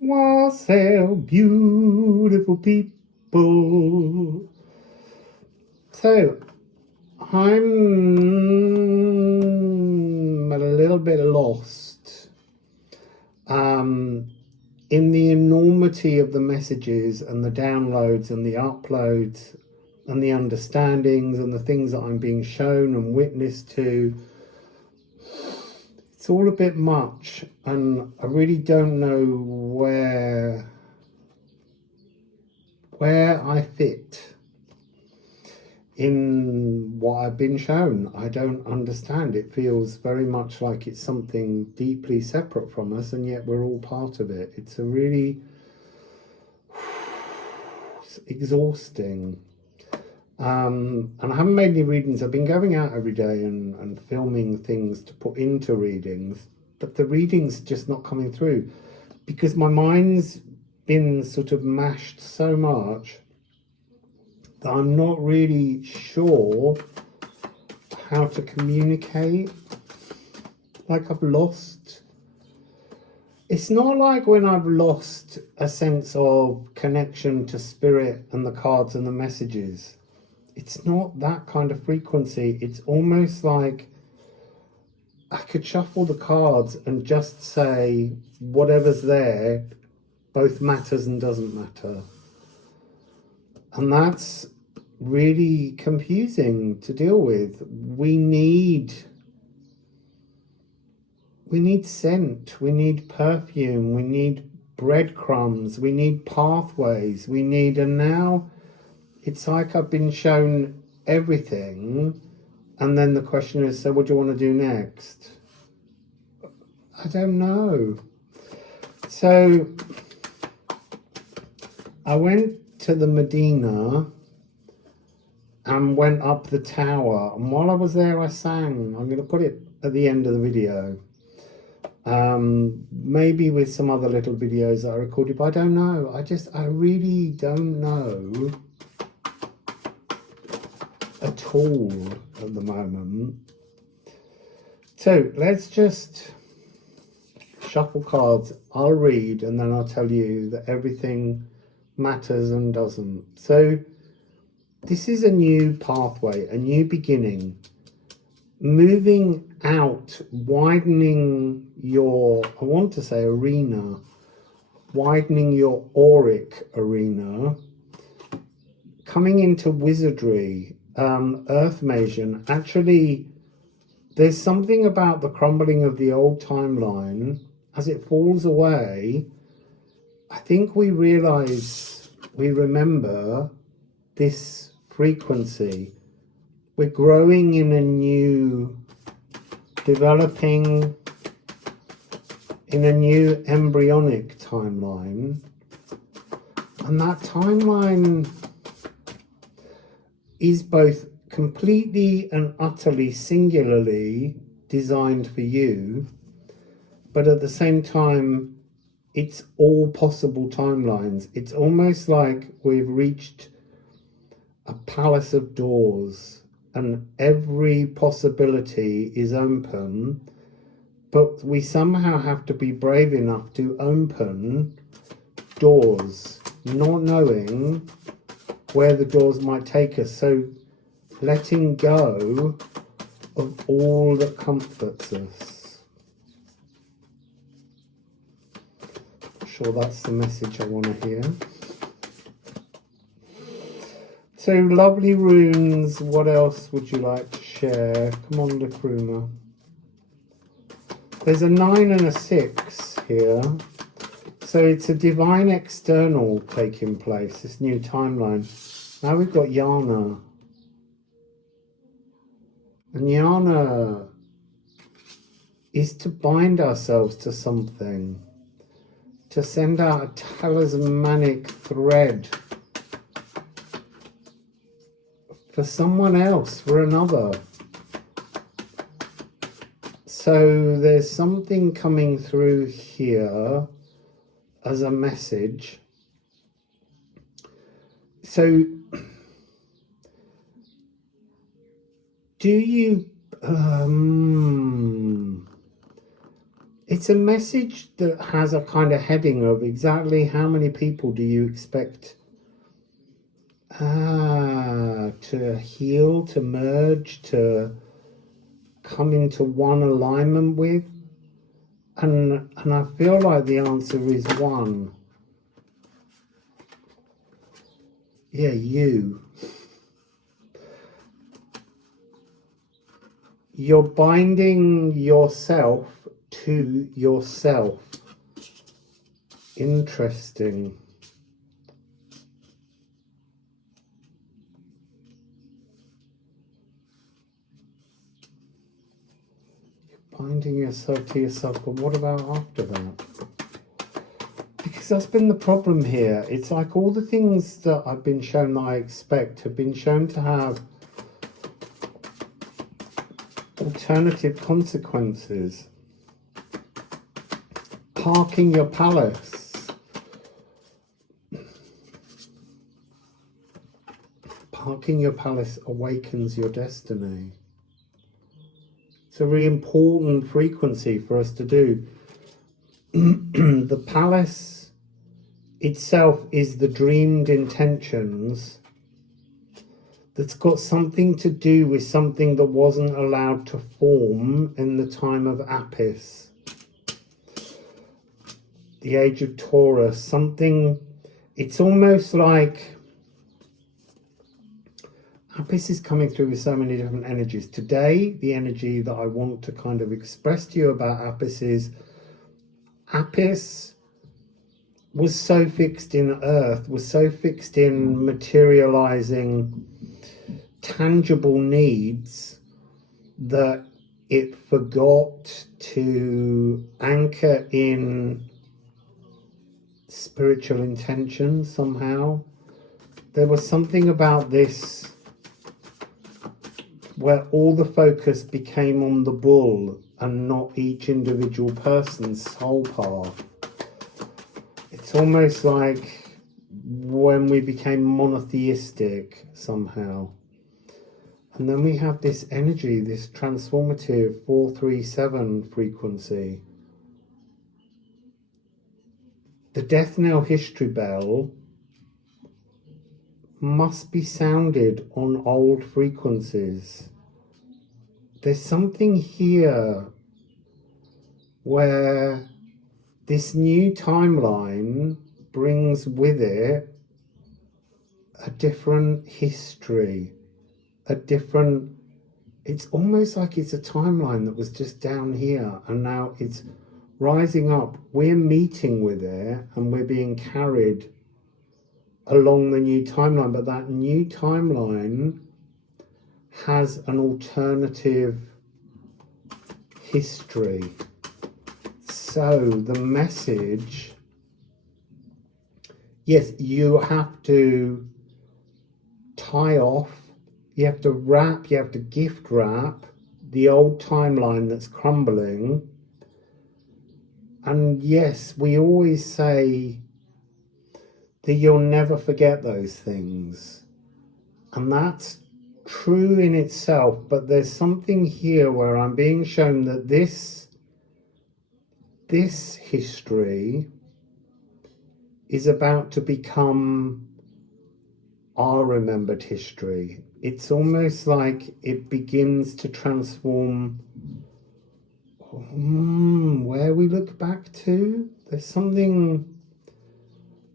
Wassail, beautiful people. So, I'm a little bit lost in the enormity of the messages and the downloads and the uploads and the understandings and the things that I'm being shown and witnessed to. It's all a bit much, and I really don't know where I fit in what I've been shown. I don't understand. It feels very much like it's something deeply separate from us, and yet we're all part of it. It's a really exhausting. And I haven't made any readings. I've been going out every day and filming things to put into readings, but the readings are just not coming through because my mind's been sort of mashed so much that I'm not really sure how to communicate. Like I've lost. It's not like when I've lost a sense of connection to spirit and the cards and the messages. It's not that kind of frequency. It's almost like I could shuffle the cards and just say whatever's there both matters and doesn't matter. And that's really confusing to deal with. We need scent, we need perfume, we need breadcrumbs, we need pathways, and now it's like I've been shown everything, and then the question is, so what do you want to do next? I don't know. So I went to the Medina and went up the tower, and while I was there I sang. I'm going to put it at the end of the video, maybe with some other little videos that I recorded, but I don't know. I really don't know at all at the moment. So let's just shuffle cards. I'll read and then I'll tell you that everything matters and doesn't. So this is a new pathway, a new beginning, moving out, widening your, I want to say arena, widening your auric arena, coming into wizardry, earth mason. Actually, there's something about the crumbling of the old timeline as it falls away. I think we realize, we remember this frequency. We're growing in a new, developing in a new embryonic timeline. And that timeline is both completely and utterly singularly designed for you, but at the same time, it's all possible timelines. It's almost like we've reached a palace of doors and every possibility is open, but we somehow have to be brave enough to open doors, not knowing where the doors might take us. So letting go of all that comforts us. I'm sure that's the message I want to hear. So lovely runes, what else would you like to share? Come on, Liffruma. There's a 9 and a 6 here. So it's a divine external taking place, this new timeline. Now we've got Yana. And Yana is to bind ourselves to something, to send out a talismanic thread for someone else, for another. So there's something coming through here as a message. So do you It's a message that has a kind of heading of exactly how many people do you expect to heal, to merge, to come into one alignment with. And I feel like the answer is one. Yeah, you. You're binding yourself to yourself. Interesting. You're binding yourself to yourself, but what about after that? Because that's been the problem here. It's like all the things that I've been shown that I expect have been shown to have alternative consequences. Parking your palace. Parking your palace awakens your destiny. It's a really important frequency for us to do. The palace itself is the dreamed intentions that's got something to do with something that wasn't allowed to form in the time of Apis, the age of Taurus. Something, it's almost like Apis is coming through with so many different energies. Today, the energy that I want to kind of express to you about Apis is Apis was so fixed in earth, was so fixed in materializing tangible needs that it forgot to anchor in spiritual intention somehow. There was something about this where all the focus became on the bull and not each individual person's soul path. It's almost like when we became monotheistic somehow. And then we have this energy, this transformative 437 frequency. The death knell history bell must be sounded on old frequencies. There's something here where this new timeline brings with it a different history, a different, it's almost like it's a timeline that was just down here and now it's rising up. We're meeting with it and we're being carried along the new timeline, but that new timeline has an alternative history. So the message, yes, you have to tie off, you have to wrap, you have to gift wrap the old timeline that's crumbling. And yes, we always say that you'll never forget those things. And that's true in itself, but there's something here where I'm being shown that this history is about to become our remembered history. It's almost like it begins to transform where we look back to. There's something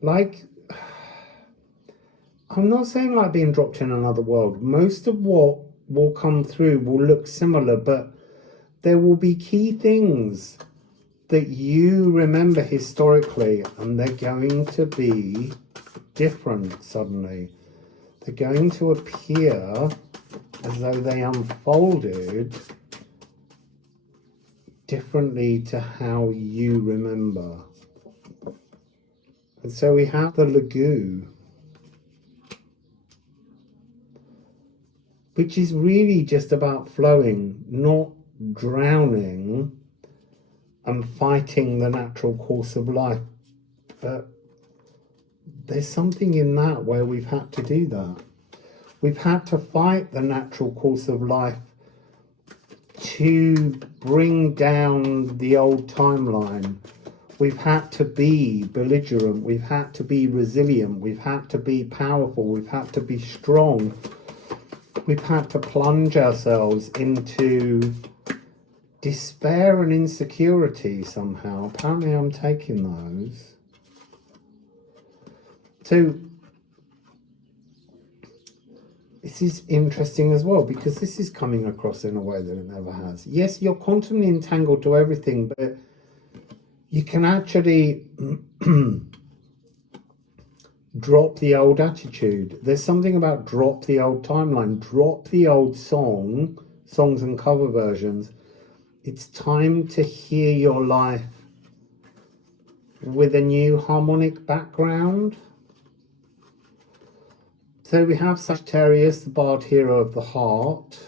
like, I'm not saying like being dropped in another world. Most of what will come through will look similar, but there will be key things that you remember historically, and they're going to be different suddenly. They're going to appear as though they unfolded differently to how you remember. And so we have the Lagoon, which is really just about flowing, not drowning and fighting the natural course of life. But there's something in that where we've had to do that. We've had to fight the natural course of life to bring down the old timeline. We've had to be belligerent, we've had to be resilient, we've had to be powerful, we've had to be strong. We've had to plunge ourselves into despair and insecurity somehow. Apparently I'm taking those. So this is interesting as well, because this is coming across in a way that it never has. Yes, you're quantumly entangled to everything, but you can actually drop the old attitude. There's something about drop the old timeline, drop the old songs and cover versions. It's time to hear your life with a new harmonic background. So we have Sagittarius, the Bard Hero of the Heart.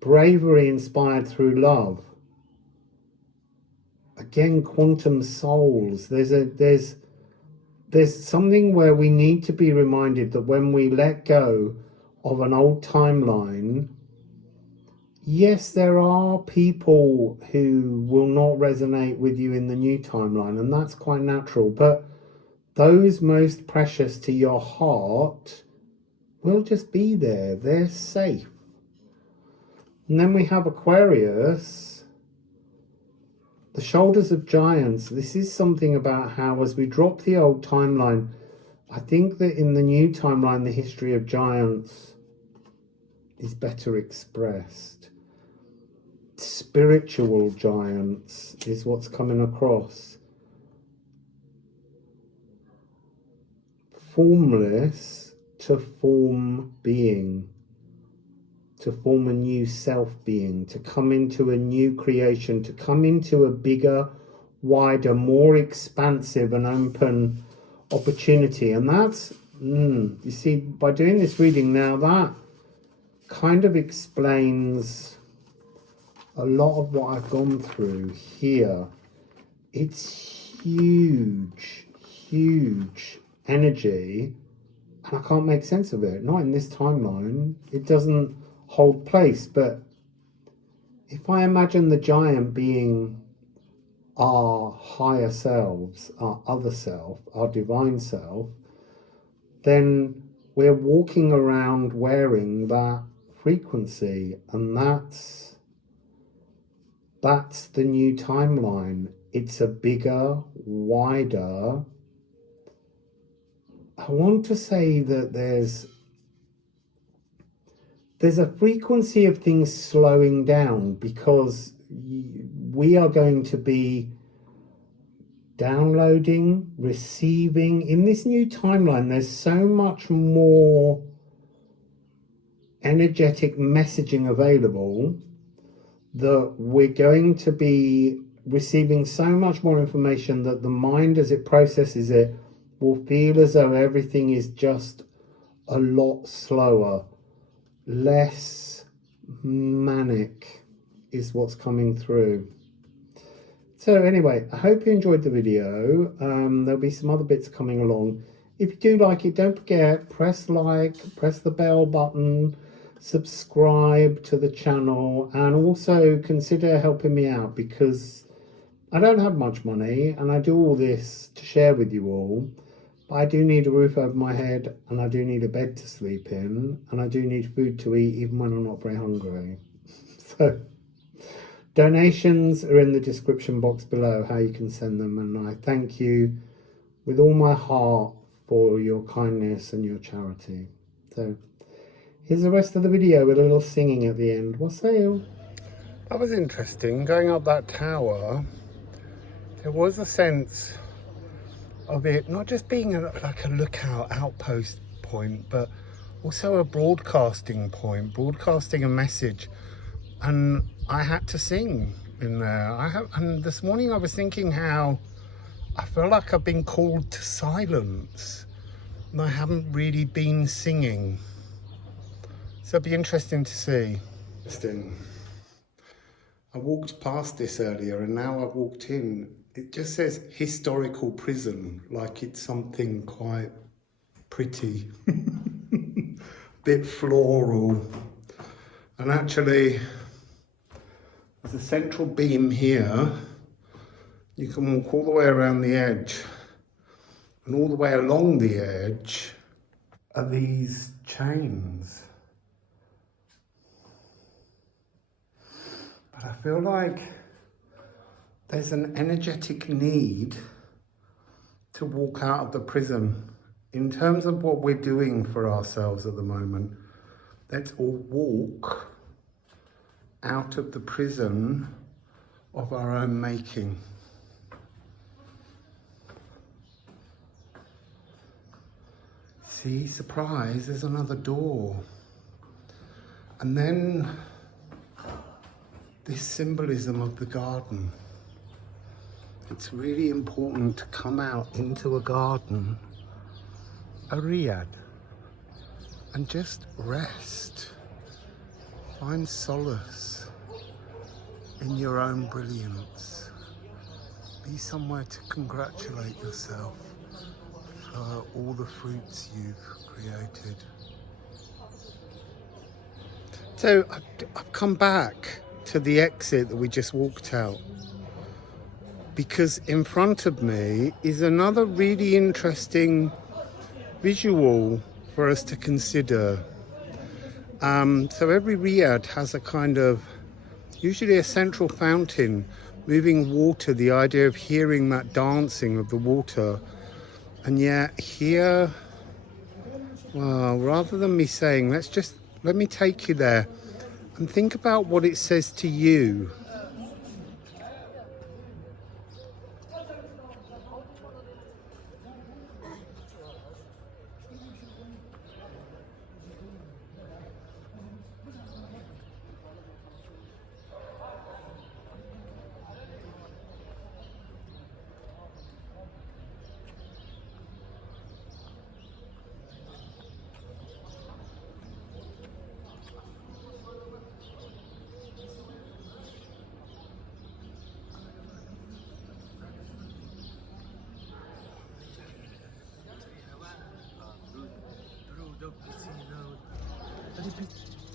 Bravery inspired through love. Again, quantum souls. There's something where we need to be reminded that when we let go of an old timeline, yes, there are people who will not resonate with you in the new timeline, and that's quite natural, but those most precious to your heart will just be there. They're safe. And then we have Aquarius, the shoulders of giants. This is something about how, as we drop the old timeline, I think that in the new timeline, the history of giants is better expressed. Spiritual giants is what's coming across. Formless to form being, to form a new self-being, to come into a new creation, to come into a bigger, wider, more expansive and open opportunity. And that's, you see, by doing this reading now, that kind of explains a lot of what I've gone through here. It's huge, huge energy, and I can't make sense of it. Not in this timeline. It doesn't hold place. But if I imagine the giant being our higher selves, our other self, our divine self, then we're walking around wearing that frequency, and that's the new timeline. It's a bigger, wider, I want to say that there's a frequency of things slowing down, because we are going to be downloading, receiving. In this new timeline, there's so much more energetic messaging available that we're going to be receiving so much more information that the mind, as it processes it, will feel as though everything is just a lot slower, less manic is what's coming through. So anyway, I hope you enjoyed the video. There'll be some other bits coming along. If you do like it, don't forget, press like, press the bell button, subscribe to the channel, and also consider helping me out, because I don't have much money and I do all this to share with you all. But I do need a roof over my head, and I do need a bed to sleep in, and I do need food to eat even when I'm not very hungry. So donations are in the description box below, how you can send them, and I thank you with all my heart for your kindness and your charity. So here's the rest of the video with a little singing at the end. Wassail. That was interesting. Going up that tower, there was a sense of it not just being like a lookout outpost point, but also a broadcasting point, broadcasting a message. And I had to sing in there. And this morning I was thinking how I feel like I've been called to silence and I haven't really been singing. So it'd be interesting to see. Interesting. I walked past this earlier and now I've walked in. It just says historical prison, like it's something quite pretty, bit floral. And actually, there's a central beam here. You can walk all the way around the edge, and all the way along the edge are these chains. But I feel like there's an energetic need to walk out of the prison. In terms of what we're doing for ourselves at the moment, let's all walk out of the prison of our own making. See, surprise, there's another door. And then this symbolism of the garden. It's really important to come out into a garden, a riad, and just rest. Find solace in your own brilliance. Be somewhere to congratulate yourself for all the fruits you've created. So I've come back to the exit that we just walked out, because in front of me is another really interesting visual for us to consider. So every riad has a kind of, usually a central fountain, moving water, the idea of hearing that dancing of the water. And yet here, well, rather than me saying, let me take you there and think about what it says to you.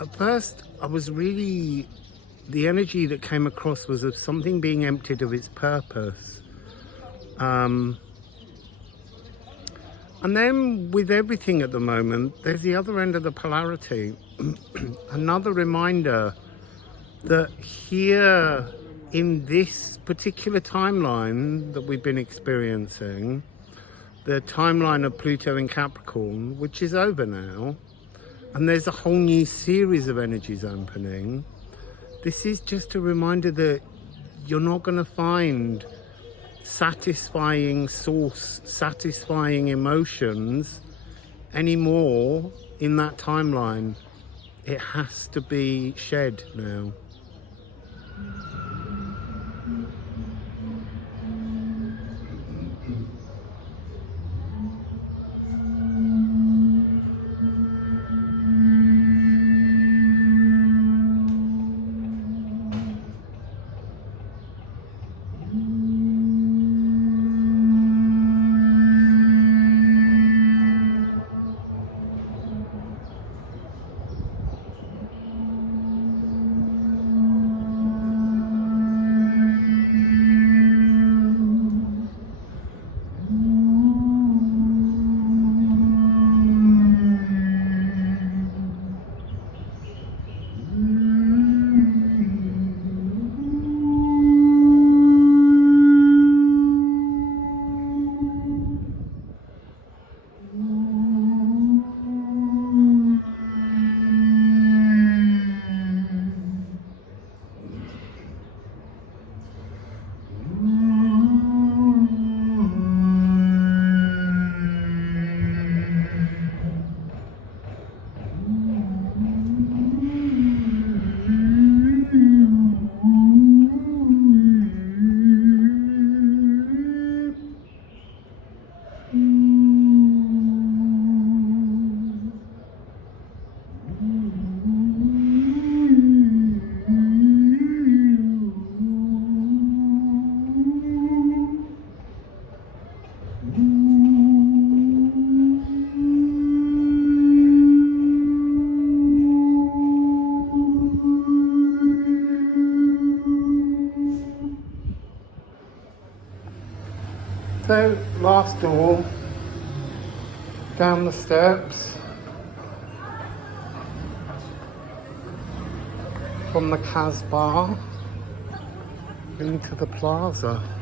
At first, the energy that came across was of something being emptied of its purpose. And then with everything at the moment, there's the other end of the polarity. Another reminder that here in this particular timeline that we've been experiencing, the timeline of Pluto in Capricorn, which is over now, and there's a whole new series of energies opening. This is just a reminder that you're not going to find satisfying source, satisfying emotions anymore in that timeline. It has to be shed now. So, last door, down the steps, from the Casbah into the plaza.